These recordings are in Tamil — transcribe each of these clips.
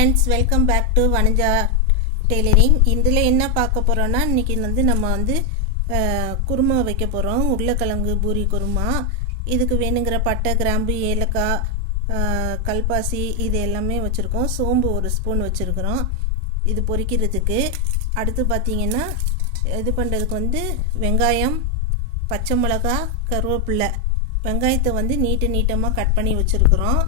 Friends welcome back to Vanaja tailoring இதில் என்ன பார்க்க போகிறோன்னா இன்றைக்கி வந்து நம்ம வந்து குருமா வைக்க போகிறோம் உருளைக்கிழங்கு பூரி குருமா. இதுக்கு வேணுங்கிற பட்டை கிராம்பு ஏலக்காய் கல்பாசி இது எல்லாமே வச்சுருக்கோம். சோம்பு ஒரு ஸ்பூன் வச்சுருக்குறோம். இது பொரிக்கிறதுக்கு அடுத்து பார்த்திங்கன்னா இது பண்ணுறதுக்கு வந்து வெங்காயம் பச்சை மிளகா கருவேப்பில்லை வெங்காயத்தை வந்து நீட்டு நீட்டமாக கட் பண்ணி வச்சுருக்குறோம்.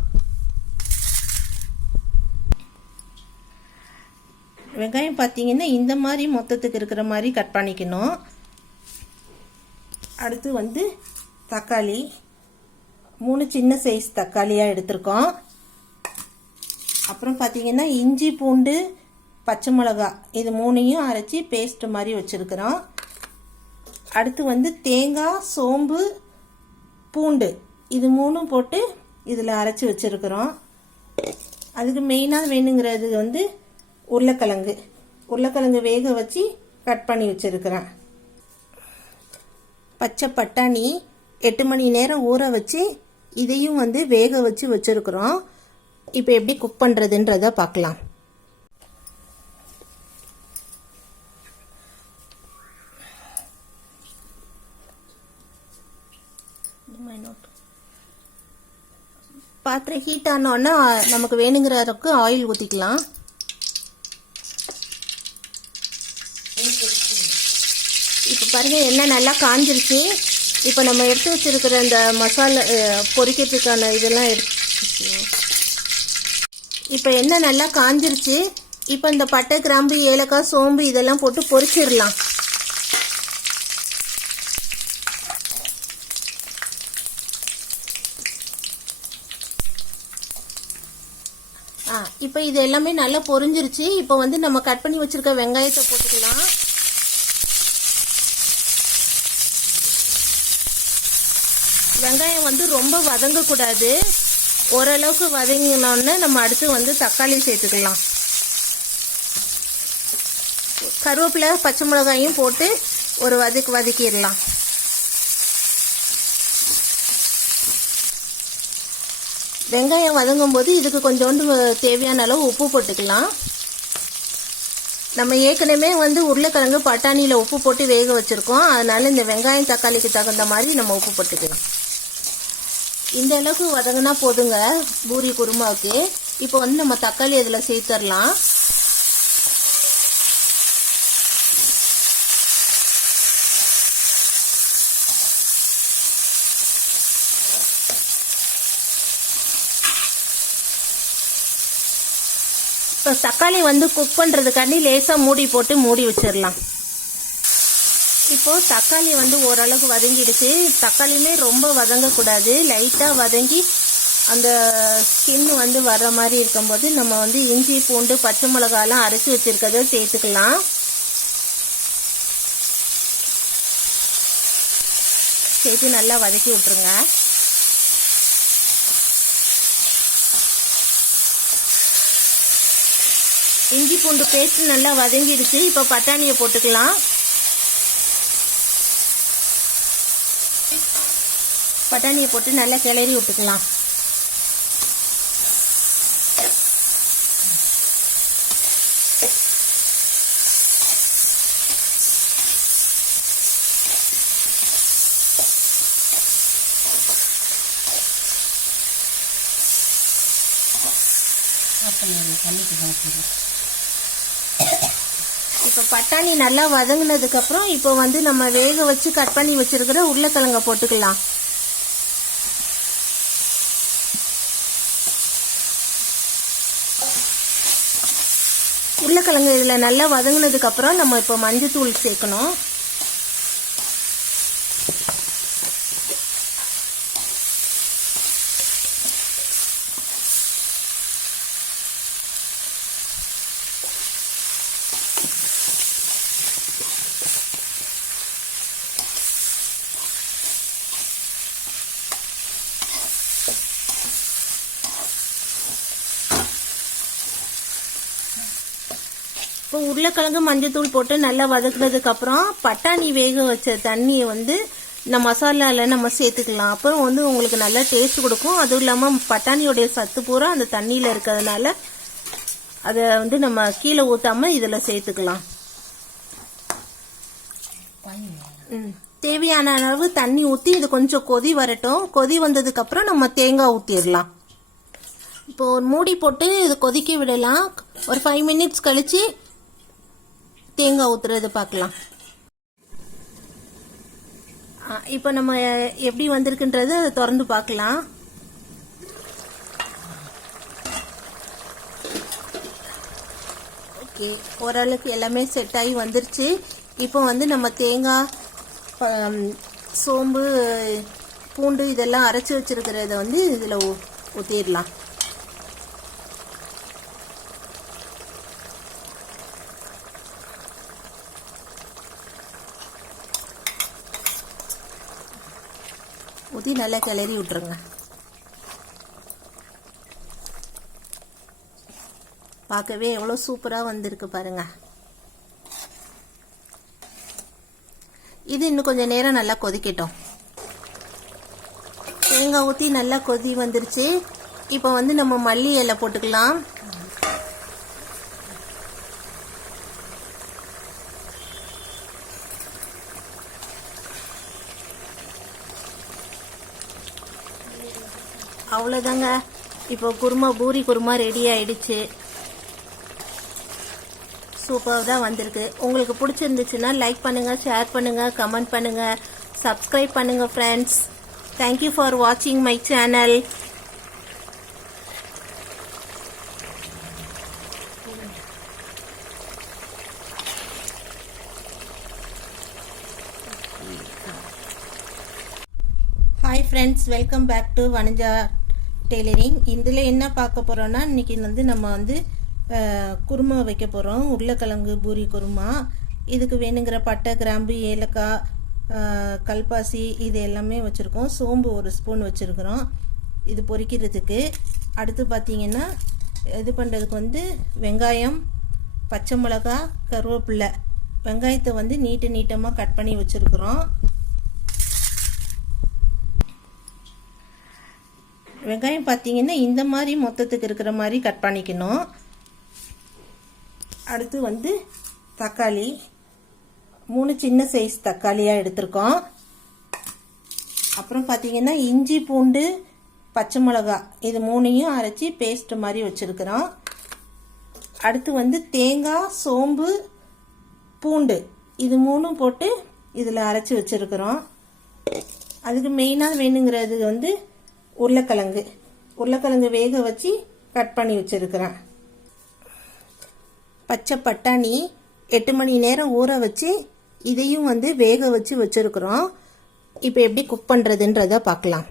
வெங்காயம் பார்த்தீங்கன்னா இந்த மாதிரி மொத்தத்துக்கு இருக்கிற மாதிரி கட் பண்ணிக்கணும். அடுத்து வந்து தக்காளி. மூணு சின்ன சைஸ் தக்காளியாக எடுத்திருக்கோம். அப்புறம் பார்த்தீங்கன்னா இஞ்சி பூண்டு பச்சை மிளகா இது மூணையும் அரைச்சி பேஸ்ட் மாதிரி வச்சுருக்குறோம். அடுத்து வந்து தேங்காய் சோம்பு பூண்டு இது மூணும் போட்டு இதில் அரைச்சி வச்சுருக்குறோம். அதுக்கு மெயினாக வேணுங்கிறது வந்து உருளைக்கிழங்கு. உருளைக்கிழங்கு வேக வச்சு கட் பண்ணி வச்சுருக்கிறேன். பச்சை பட்டாணி எட்டு மணி நேரம் ஊற வச்சு இதையும் வந்து வேக வச்சு வச்சுருக்குறோம். இப்போ எப்படி குக் பண்ணுறதுன்றத பார்க்கலாம். பாத்திரம் ஹீட் ஆனோன்னா நமக்கு வேணுங்கிற அளவுக்கு ஆயில் ஊற்றிக்கலாம் பாருங்கள் எண்ணெய் நல்லா காஞ்சிருச்சு. இப்போ நம்ம எடுத்து வச்சிருக்கிற இந்த மசாலா பொறிக்கிறதுக்கான பொரிக்கிறதுக்கான இதெல்லாம் எடுத்து இப்போ எண்ணெய் நல்லா காஞ்சிருச்சு. இப்போ இந்த பட்டை கிராம்பு ஏலக்காய் சோம்பு இதெல்லாம் போட்டு பொரிச்சிடலாம் ஆ இப்போ இது எல்லாமே நல்லா பொரிஞ்சிருச்சு இப்போ வந்து நம்ம கட் பண்ணி வச்சிருக்க வெங்காயத்தை போட்டுக்கலாம். வெங்காயம் வந்து ரொம்ப வதங்கக்கூடாது. ஓரளவுக்கு வதங்கினோடனே நம்ம அடுத்து வந்து தக்காளி சேர்த்துக்கலாம். கருவேப்பிலை பச்சை மிளகாயும் போட்டு ஒரு வதக்கு வதக்கிடலாம். வெங்காயம் வதங்கும் போது இதுக்கு கொஞ்சோண்டு தேவையான அளவு உப்பு போட்டுக்கலாம். நம்ம ஏற்கனவே வந்து உருளைக்கிழங்கு பட்டாணியில் உப்பு போட்டு வேக வச்சுருக்கோம். அதனால இந்த வெங்காயம் தக்காளிக்கு தகுந்த மாதிரி நம்ம உப்பு போட்டுக்கலாம். இந்த அளவுக்கு வதங்கினா போதுங்க பூரி குருமாவுக்கு. இப்போ வந்து நம்ம தக்காளி இதில் சேர்த்துடலாம். இப்போ தக்காளி வந்து குக் பண்ணுறதுக்காண்டி லேசாக மூடி போட்டு மூடி வச்சிடலாம். இப்போ தக்காளி வந்து ஓரளவுக்கு வதங்கிடுச்சு. தக்காளியுமே ரொம்ப வதங்கக்கூடாது. லைட்டாக வதங்கி அந்த ஸ்கின் வந்து வர்ற மாதிரி இருக்கும்போது நம்ம வந்து இஞ்சி பூண்டு பச்சை மிளகாலாம் அரைச்சி வச்சிருக்கத சேர்த்துக்கலாம். சேர்த்து நல்லா வதக்கி விட்டுருங்க. இஞ்சி பூண்டு பேஸ்ட் நல்லா வதங்கிடுச்சு. இப்போ பட்டாணியை போட்டுக்கலாம். பட்டாணியை போட்டு நல்லா கிளறி விட்டுக்கலாம். இப்போ பட்டாணி நல்லா வதங்கினதுக்கப்புறம் இப்போ வந்து நம்ம வேக வச்சு கட் பண்ணி வச்சிருக்கிற உருளைக்கிழங்க போட்டுக்கலாம். உருளைக்கிழங்கு இதில் நல்லா வதங்கினதுக்கு அப்புறம் நம்ம இப்போ மஞ்சத்தூள் சேர்க்கணும். இப்போ உருளைக்கிழங்கு மஞ்சத்தூள் போட்டு நல்லா வதக்குனதுக்கு அப்புறம் பட்டாணி வேக வச்ச தண்ணியை வந்து இந்த மசாலாவில் நம்ம சேர்த்துக்கலாம். அப்புறம் வந்து உங்களுக்கு நல்லா டேஸ்ட் கொடுக்கும். அதுவும் இல்லாமல் பட்டாணியோடைய சத்து பூரா அந்த தண்ணியில் இருக்கிறதுனால அதை வந்து நம்ம கீழே ஊற்றாமல் இதில் சேர்த்துக்கலாம். தேவையான அளவு தண்ணி ஊற்றி இது கொஞ்சம் கொதி வரட்டும். கொதி வந்ததுக்கப்புறம் நம்ம தேங்காய் ஊற்றிடலாம் இப்போ ஒரு மூடி போட்டு இது கொதிக்க விடலாம். ஒரு ஃபைவ் மினிட்ஸ் கழித்து தேங்காய் ஊத்துறது பார்க்கலாம். இப்போ நம்ம எப்படி வந்திருக்குன்றது அதை திறந்து பார்க்கலாம். ஓகே ஓரளவுக்கு எல்லாமே செட் ஆகி வந்துருச்சு. இப்போ வந்து நம்ம தேங்காய் சோம்பு பூண்டு இதெல்லாம் அரைச்சி வச்சிருக்கிறத வந்து இதில் ஊற்றிடலாம் ஊற்றி நல்லா கிளறி விட்டுருங்க. பார்க்கவே எவ்வளோ சூப்பராக வந்திருக்கு பாருங்க. இது இன்னும் கொஞ்சம் நேரம் நல்லா கொதிக்கட்டும். தேங்காய் ஊற்றி நல்லா கொதி வந்துருச்சு. இப்போ வந்து நம்ம மல்லி இலை போட்டுக்கலாம். அவ்வளோதாங்க இப்போ குருமா பூரி குருமா ரெடி ஆயிடுச்சு. சூப்பராக தான் வந்திருக்கு. உங்களுக்கு பிடிச்சிருந்துச்சுன்னா லைக் பண்ணுங்கள் ஷேர் பண்ணுங்கள் கமெண்ட் பண்ணுங்கள் சப்ஸ்கிரைப் பண்ணுங்கள் ஃப்ரெண்ட்ஸ் தேங்க்யூ ஃபார் வாட்சிங் my channel hi friends welcome back to Vanaja tailoring. இதில் என்ன பார்க்க போகிறோன்னா இன்னைக்கு வந்து நம்ம வந்து குருமா வைக்க போகிறோம் உருளைக்கிழங்கு பூரி குருமா. இதுக்கு வேணுங்கிற பட்டை கிராம்பு ஏலக்காய் கல்பாசி இது எல்லாமே வச்சுருக்கோம். சோம்பு ஒரு ஸ்பூன் வச்சுருக்குறோம். இது பொரிக்கிறதுக்கு அடுத்து பார்த்திங்கன்னா இது பண்ணுறதுக்கு வந்து வெங்காயம் பச்சை மிளகா கருவேப்பில்லை வெங்காயத்தை வந்து நீட்டு நீட்டமாக கட் பண்ணி வச்சுருக்குறோம். வெங்காயம் பார்த்தீங்கன்னா இந்த மாதிரி மொத்தத்துக்கு இருக்கிற மாதிரி கட் பண்ணிக்கணும். அடுத்து வந்து தக்காளி. மூணு சின்ன சைஸ் தக்காளியாக எடுத்திருக்கோம். அப்புறம் பார்த்தீங்கன்னா இஞ்சி பூண்டு பச்சை மிளகா இது மூணையும் அரைச்சி பேஸ்ட் மாதிரி வச்சுருக்கிறோம். அடுத்து வந்து தேங்காய் சோம்பு பூண்டு இது மூணும் போட்டு இதில் அரைச்சி வச்சுருக்கிறோம். அதுக்கு மெயினாக வேணுங்கிறது வந்து உருளைக்கிழங்கு. உருளைக்கிழங்கு வேக வச்சு கட் பண்ணி வச்சுருக்கிறேன். பச்சை பட்டாணி எட்டு மணி நேரம் ஊற வச்சு இதையும் வந்து வேக வச்சு வச்சுருக்குறோம். இப்போ எப்படி குக் பண்ணுறதுன்றத பார்க்கலாம்.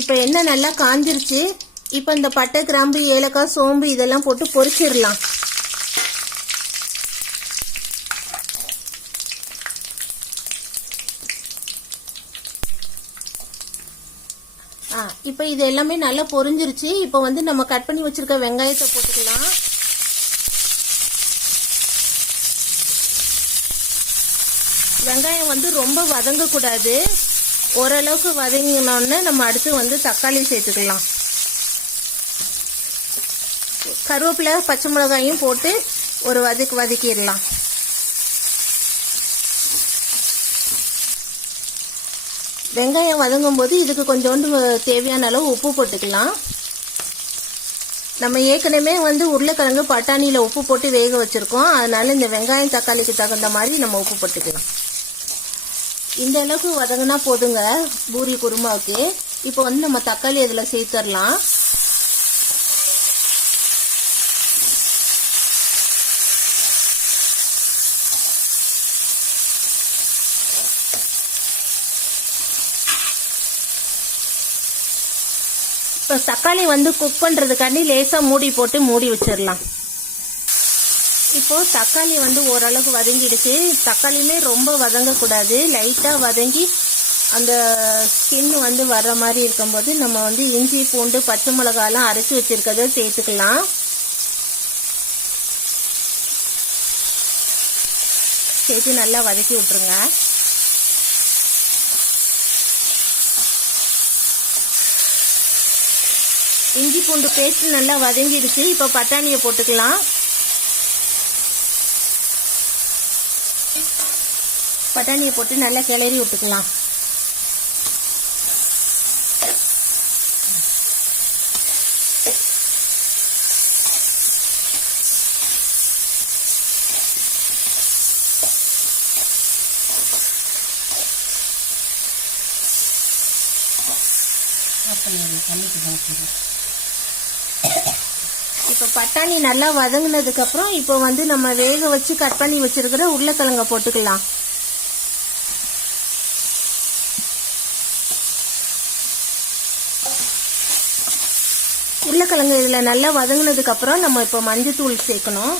இப்போ என்ன நல்லா காஞ்சிருச்சு. இப்போ இந்த பட்டை கிராம்பு ஏலக்காய் சோம்பு இதெல்லாம் போட்டு பொரிச்சிடலாம். இப்போ இது எல்லாமே நல்லா பொரிஞ்சிருச்சு. இப்போ வந்து நம்ம கட் பண்ணி வச்சிருக்க வெங்காயத்தை போட்டுக்கலாம். வெங்காயம் வந்து ரொம்ப வதங்கக்கூடாது. ஓரளவுக்கு வதங்கினோடனே நம்ம அடுத்து வந்து தக்காளி சேர்த்துக்கலாம். கருவேப்பிலை பச்சை மிளகாயும் போட்டு ஒரு வதக்கு வதக்கிடலாம். வெங்காயம் வதங்கும் போது இதுக்கு கொஞ்சோண்டு தேவையான அளவு உப்பு போட்டுக்கலாம். நம்ம ஏற்கனவே வந்து உருளைக்கிழங்கு பட்டாணியில் உப்பு போட்டு வேக வச்சுருக்கோம். அதனால் இந்த வெங்காயம் தக்காளிக்கு தகுந்த மாதிரி நம்ம உப்பு போட்டுக்கலாம். இந்த அளவுக்கு வதங்கினா போதுங்க பூரி குருமாவுக்கு. இப்போ வந்து நம்ம தக்காளி இதில் சேர்த்துடலாம். தக்காளி வந்து குக் பண்ணுறதுக்காண்டி லேசாக மூடி போட்டு மூடி வச்சிடலாம் இப்போது தக்காளி வந்து ஓரளவுக்கு வதங்கிடுச்சு. தக்காளியுமே ரொம்ப வதங்கக்கூடாது. லைட்டாக வதங்கி அந்த ஸ்கின் வந்து வர்ற மாதிரி இருக்கும்போது நம்ம வந்து இஞ்சி பூண்டு பச்சை மிளகாலாம் அரைச்சி வச்சுருக்கத சேர்த்துக்கலாம். சேர்த்து நல்லா வதக்கி விட்ருங்க இஞ்சி பூண்டு பேஸ்ட் நல்லா வதங்கிடுச்சு. இப்போ பட்டாணியை போட்டுக்கலாம். பட்டாணியை போட்டு நல்லா கிளறி விட்டுக்கலாம். இப்போ பட்டாணி நல்லா வதங்கினதுக்கு அப்புறம் இப்போ வந்து நம்ம வேக வச்சு கட் பண்ணி வச்சுருக்கிற உருளைக்கிழங்க போட்டுக்கலாம். உருளைக்கிழங்கு இதில் நல்லா வதங்கினதுக்கு அப்புறம் நம்ம இப்போ மஞ்சத்தூள் சேர்க்கணும்.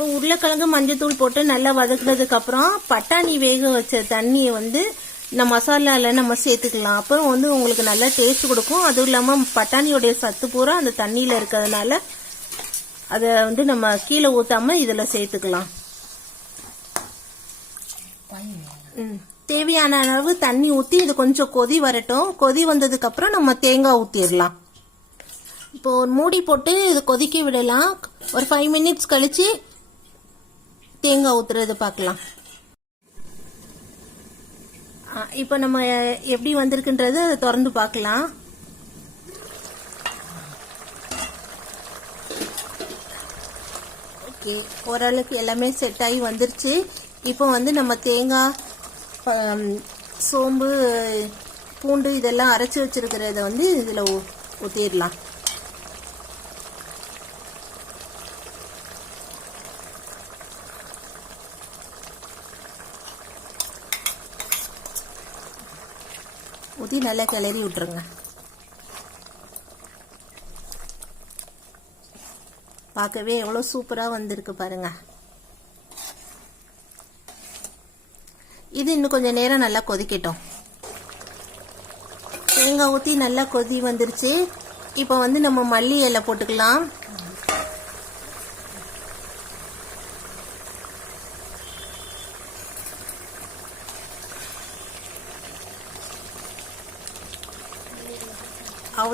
இப்போ உருளைக்கிழங்கு மஞ்சத்தூள் போட்டு நல்லா வதக்குனதுக்கு அப்புறம் பட்டாணி வேக வச்ச தண்ணியை வந்து இந்த மசாலாவில் நம்ம சேர்த்துக்கலாம். அப்புறம் வந்து உங்களுக்கு நல்லா டேஸ்ட் கொடுக்கும். அதுவும் இல்லாமல் பட்டாணியோடைய சத்து பூரா அந்த தண்ணியில் இருக்கிறதுனால அதை வந்து நம்ம கீழே ஊற்றாம இதில் சேர்த்துக்கலாம். தேவையான அளவு தண்ணி ஊற்றி இது கொஞ்சம் கொதி வரட்டும். கொதி வந்ததுக்கப்புறம் நம்ம தேங்காய் ஊற்றிடலாம் இப்போ ஒரு மூடி போட்டு இது கொதிக்க விடலாம். ஒரு ஃபைவ் மினிட்ஸ் கழித்து தேங்காய் ஊத்துறது பார்க்கலாம் இப்போ நம்ம எப்படி வந்திருக்குன்றது திறந்து பார்க்கலாம் ஓகே ஓரளவுக்கு எல்லாமே செட் ஆகி வந்துருச்சு. இப்போ வந்து நம்ம தேங்காய் சோம்பு பூண்டு இதெல்லாம் அரைச்சி வச்சிருக்கிறத வந்து இதில் ஊற்றிடலாம் ஊற்றி நல்லா கிளறி விட்டுருங்க. பார்க்கவே எவ்வளோ சூப்பராக வந்திருக்கு பாருங்க. இது இன்னும் கொஞ்சம் நேரம் நல்லா கொதிக்கட்டும். தேங்காய் ஊற்றி நல்லா கொதி வந்துருச்சு. இப்போ வந்து நம்ம மல்லி இலை போட்டுக்கலாம்.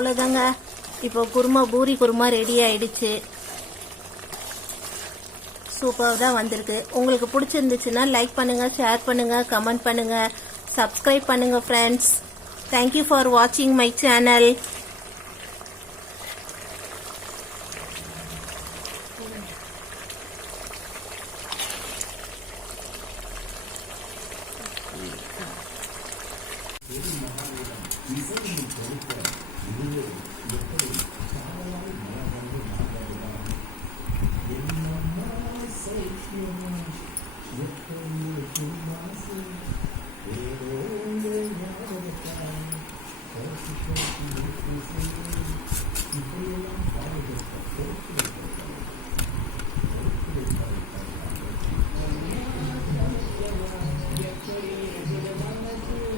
அவ்வளோதாங்க இப்போ குருமா பூரி குருமா ரெடி ஆயிடுச்சு. சூப்பராக தான் வந்திருக்கு. உங்களுக்கு பிடிச்சிருந்துச்சுன்னா லைக் பண்ணுங்க ஷேர் பண்ணுங்க கமெண்ட் பண்ணுங்க. சப்ஸ்கிரைப் பண்ணுங்க ஃப்ரெண்ட்ஸ் தேங்க்யூ ஃபார் வாட்சிங் my channel